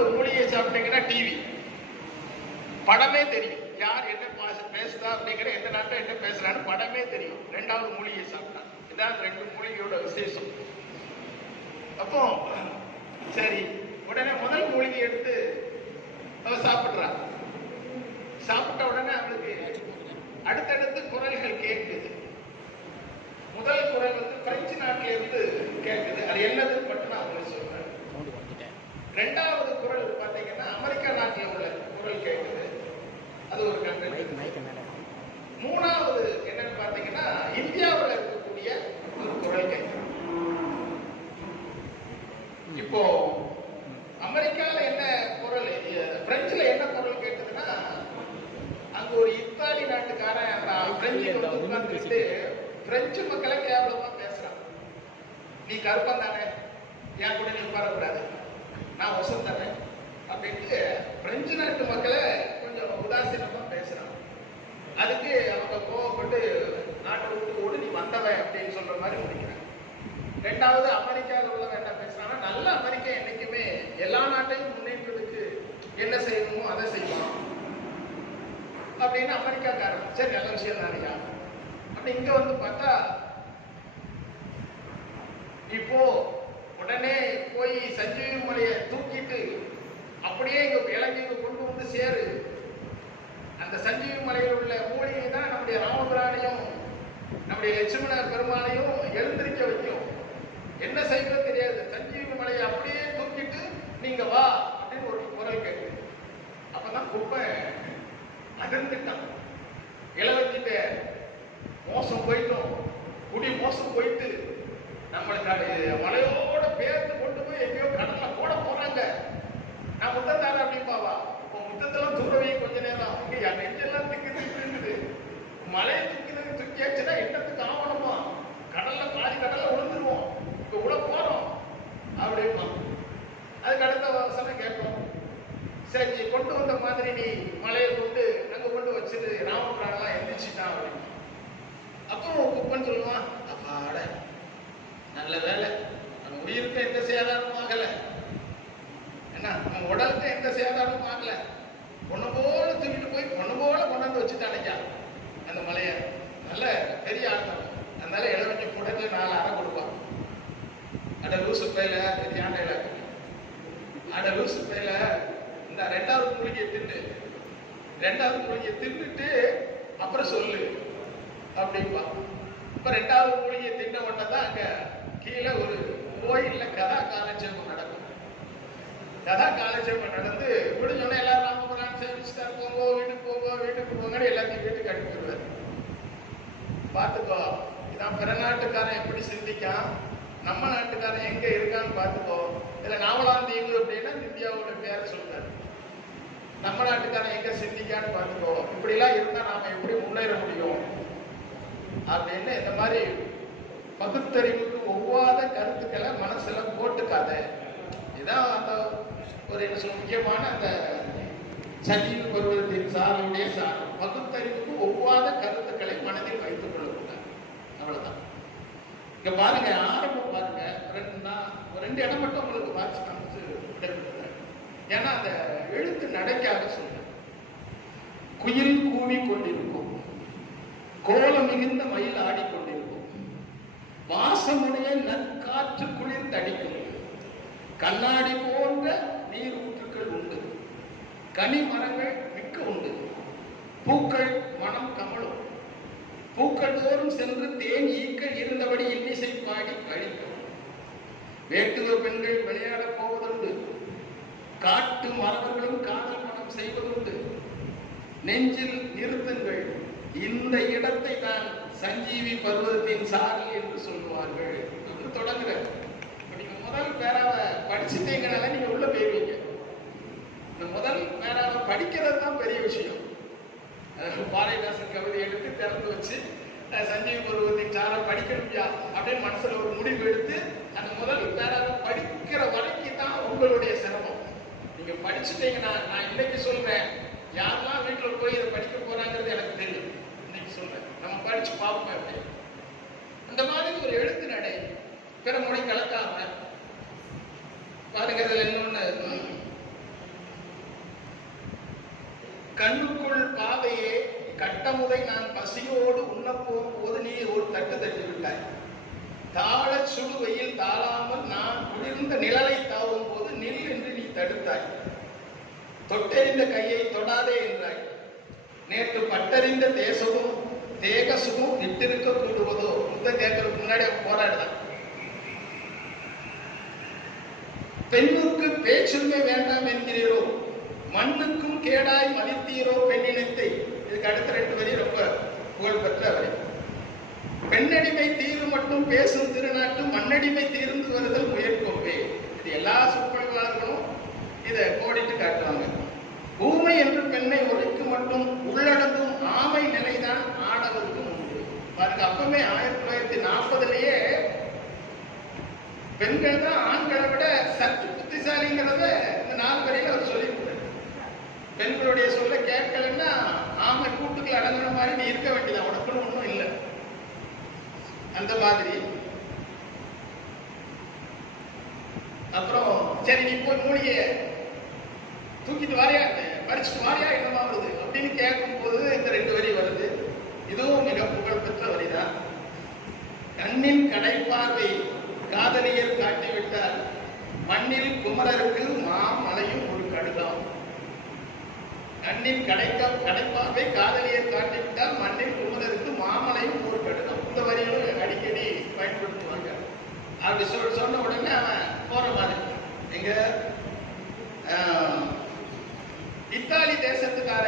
ஒரு மூலிகை சாப்பிட்டீங்கன்னா டிவி படமே தெரியும், யார் என்ன பேசுதா அப்படிங்கிற, எந்த நாட்டில் என்ன பேசுறான்னு படமே தெரியும். ரெண்டாவது மூலிகை சாப்பிட்டா. இதான் ரெண்டு மூலிகையோட விசேஷம். அப்போ சரி, உடனே முதல் மூலிகை எடுத்து அவ சாப்பிடுறான். சாப்பிட்ட உடனே அவளுக்கு அடுத்தடுத்து குரல்கள் கேட்குது. முதல் குரல் பிரெஞ்சு நாட்டில இருந்து கேட்குது. அது என்னதுன்னு மட்டும் நான் உங்களுக்கு சொல்றேன். ரெண்டாவது குரல் பாத்தீங்கன்னா அமெரிக்கா நாட்டில் உள்ள குரல் கேட்குது. அது ஒரு கண்டென்ட். மூணாவது என்னன்னு பாத்தீங்கன்னா இந்தியாவில் இருக்கக்கூடிய ஒரு குரல் கேட்குது. இப்போ அமெரிக்கால என்ன குரல், பிரெஞ்சுல என்ன குரல் கேட்டதுன்னா, அங்க ஒரு இத்தாலி நாட்டுக்காரன் பிரெஞ்சு உட்கார்ந்துட்டு பிரெஞ்சு மக்களை கேவலமா பேசுறான். நீ கருப்பம் தானே, என் கூட நீ உட்காரக்கூடாது, நான் வசம் தானே அப்படின்ட்டு பிரெஞ்சு நாட்டு மக்களை கொஞ்சம் உதாசீனமா பேசுறான். அதுக்கு அவங்க கோவப்பட்டு நாட்டை விட்டு ஓடு, நீ வந்தவன் அப்படின்னு சொல்ற மாதிரி முடிக்கிறான். ரெண்டாவது அமெரிக்காவில் உள்ளவன் என்ன பேசுறான்னா, நல்ல அமெரிக்கா என்னைக்குமே எல்லா நாட்டையும் முன்னேற்றத்துக்கு என்ன செய்யணுமோ அதை செய்வான் அப்படின்னு அமெரிக்காக்காரன். சரி, நல்ல விஷயம் தானையா. அப்படி இங்க வந்து பார்த்தா இப்போ உடனே போய் சஞ்சீவி மலையை தூக்கிட்டு அப்படியே இங்க இலங்கைக்கு கொண்டு வந்து சேரு. அந்த சஞ்சீவி மலையில் உள்ள மூலிகை தான் நம்முடைய ராமபிரானையும் நம்முடைய லட்சுமண பெருமானையும் எழுந்திருக்க வைக்கும். என்ன செய்ய தெரியாது. சஞ்சீவி மலையை அப்படியே தூக்கிட்டு நீங்க வா அப்படின்னு ஒரு குரல் கேட்கு. அப்பதான் குப்பை அதிர்ந்துட்டான். இளவஞ்சிட்ட மோசம் போயிட்டோம், குடி மோசம் போயிட்டு நம்மளுக்கு மலையோட பேர்த்து கொண்டு போய் எங்கேயோ கடல்ல போட போறாங்க. நான் முத்தம் தாரேன் அப்படின்பாவா. இப்போ முத்தத்தெல்லாம் தூரவே கொஞ்ச நேரம் இங்க நெஞ்செல்லாம் திக்கு திக்குது. மலையை தூக்கியாச்சுன்னா என்னத்துக்கு ஆகணுமா, கடல்ல பாதி கடல்ல விழுந்துருவோம், இப்ப உள்ள போறோம் அப்படிமா. அதுக்கு அடுத்த வசனம் கேட்போம். சரி, நீ கொண்டு வந்த மாதிரி நீ மலையை கொண்டு அங்க கொண்டு வச்சுட்டு ராமபிரானெல்லாம் எந்திரிச்சுட்டான் அப்படின்னு. அப்போ குப்பன்னு சொல்லுவான், அப்பாட நல்ல வேலை, நம்ம உயிருக்கு எந்த சேதாரமும் ஆகல, என்ன நம்ம உடலுக்கு எந்த சேதாரமும் ஆகல, பொண்ணு போல தூக்கிட்டு போய் பொண்ணு போல கொண்டாந்து வச்சுட்டானைக்கா அந்த மலைய. நல்ல பெரிய ஆட்டம். அதனால இளவஞ்சி கூடத்துல 4 அறை கொடுப்பான். அட லூசு பையில பெரிய ஆண்டையில, அட லூசு பையில இந்த ரெண்டாவது மூலிகையை தின்னு, ரெண்டாவது மூலிகையை தின்னுட்டு அப்புறம் சொல்லு அப்படின்பா. இப்ப ரெண்டாவது மூலிகையை தின்ன உடனே தான் அங்க கீழே ஒரு கோயில்ல கதா காலட்சேபம் நடக்கும். கதா காலட்சேபம் நடந்து முடிஞ்சோடனே எல்லாரும் ராமபுரான் சேவிச்சுட்டா போங்க, வீட்டுக்கு போங்க, வீட்டுக்கு போங்கன்னு எல்லாத்தையும் வீட்டுக்கு அனுப்பிடுவார். பார்த்துக்கோ, இதான் பிற நாட்டுக்காரன் எப்படி சிந்திக்கான், நம்ம நாட்டுக்காரன் எங்க இருக்கான்னு பார்த்துக்கோ. இதுல நாவலாந்தீவு அப்படின்னா இந்தியாவோட பேரை சொல்றாரு. நம்ம நாட்டுக்காரன் எங்க சிந்திக்கான்னு பார்த்துக்கோ. இப்படி எல்லாம் இருந்தா நாம எப்படி முன்னேற முடியும் அப்படின்னு இந்த மாதிரி பகுத்தறிவுக்கு ஒவ்வாத கருத்துக்களை மனசுல போட்டுக்காத. இதான் அந்த ஒரு முக்கியமான அந்த சஞ்சீவி பருவத்தின் சாருடைய சாரம். பகுத்தறிவுக்கு ஒவ்வாத கருத்துக்களை மனதில் வைத்துக் கொள்ளக்கூடாது. அவ்வளவுதான். இங்க பாருங்க, ஆரம்பம் பாருங்க. ஒரு 2 இடம் மட்டும் உங்களுக்கு வாட்சி காமிச்சு விடுறேன். ஏன்னா அந்த எழுத்து நடைக்காக சொல்றேன். குயில் கூவி கொண்டிருக்கும், கோலம் மிகுந்த மயில் ஆடிக்கொண்டிருக்கும், வாசமுடைய நற்காற்று குளிர்ந்தடிக்கும், கண்ணாடி போன்ற நீர் ஊற்றுக்கள் உண்டு, கனி மரங்கள் மிக்க உண்டு, பூக்கள் மனம் கமலும், பூக்கள் தோறும் சென்று தேன் ஈக்கள் இருந்தபடி இன்னிசை பாடி கழிக்கும், வேட்டுவ பெண்கள் விளையாட போவதுண்டு, காட்டு மரபர்களும் காதல் மனம் செய்வதுண்டு, நெஞ்சில் நிறுத்துங்கள், இந்த இடத்தை தான் சஞ்சீவி பருவத்தின் சாரல் என்று சொல்லுவார்கள் என்று தொடங்குற. நீங்க முதல் பேராவை படிச்சுட்டீங்கனால நீங்க உள்ள போயிருவீங்க. இந்த முதல் பேராவை படிக்கிறது தான் பெரிய விஷயம். பாரதிதாசன் கவிதை எடுத்து திறந்து வச்சு சஞ்சீவி பருவத்தின் சாரல் படிக்கணும்யா அப்படின்னு மனசுல ஒரு முடிவு எடுத்து அந்த முதல் பேராவை படிக்கிற வரைக்கும் தான் உங்களுடைய சிரமம். நீங்க படிச்சுட்டீங்கன்னா, நான் இன்னைக்கு சொல்றேன், யாரெல்லாம் வீட்டில் போய் இதை படிக்க போறாங்கிறது எனக்கு தெரியும். இன்னைக்கு சொல்றேன், நம்ம படிச்சு பார்ப்போம். எப்படி அந்த மாதிரி ஒரு எழுத்து நடை, பிற மொழி கலக்காம பாருங்க. இதுல இன்னொன்னு கண்ணுக்குள் பாவையே, கட்டமுதை நான் பசியோடு உண்ண போகும்போது நீ ஒரு தட்டு தட்டி விட்டாய். தாழ சுடுவையில் தாழாமல் நான் குளிர்ந்த நிழலை தாவும் போது நில் என்று நீ தடுத்தாய். தொட்டெறிந்த கையை தொடாதே என்றாய். நேற்று பட்டறிந்த தேசமும் தேகசுமும் விட்டிருக்க கூடுவதோ? கேட்கறதுக்கு முன்னாடி அவன் போராடுதான். பெண்ணுக்கு பேச்சுரிமை வேண்டாம் என்கிறீரோ, மண்ணுக்கும் கேடாய் மதித்தீரோ பெண்ணினத்தை. இதுக்கு அடுத்த 2 வரி ரொம்ப புகழ்பெற்ற வரி. பெண்ணடிமை தீர்வு மட்டும் பேசும் திருநாட்டு மண்ணடிமை தீர்ந்து வருதல் முயற்கொம்பே. இது எல்லா சொற்பொழிவாளர்களும் இதை கோடிட்டு காட்டுவாங்க. ஊமை என்று பெண்ணை ஒழிக்கு மட்டும் உள்ளடங்கும் ஆமை நிலைதான் ஆடவருக்கு உண்டு. அதுக்கு அப்பவே 1940 பெண்கள் தான் ஆண்களை விட சற்று புத்திசாலிங்கிறத இந்த 4 வரையில அவர் சொல்லியிருக்கிறார். பெண்களுடைய சொல்ல கேட்கலன்னா ஆமை கூட்டுக்குள்ள அடங்குற மாதிரி நீ இருக்க வேண்டியது, உனக்குன்னு ஒன்றும் இல்லை. அந்த மாதிரி அப்புறம் சரி நீ போய் மூலிய தூக்கிட்டு வாரியா, பறிச்சுட்டு வாரியா, என்னமா வருது அப்படின்னு கேட்கும் போது இந்த 2 வரி வருது. இதுவும் மிக புகழ்பெற்ற வரிதான். கண்ணின் கடைப்பார்வை காதலியர் காட்டிவிட்டால் மண்ணில் குமரருக்கு மாமலையும் ஒரு கடுதாம். கண்ணின் கடைப்பார்வை காதலியர் காட்டிவிட்டால் மண்ணில் குமரருக்கு மாமலையும் ஒரு கடுதாம். இந்த வரிகளும் அடிக்கடி பயன்படுத்துவாங்க. அப்படி சொன்ன உடனே அவன் போற மாதிரி. எங்க இத்தாலி தேசத்துக்கார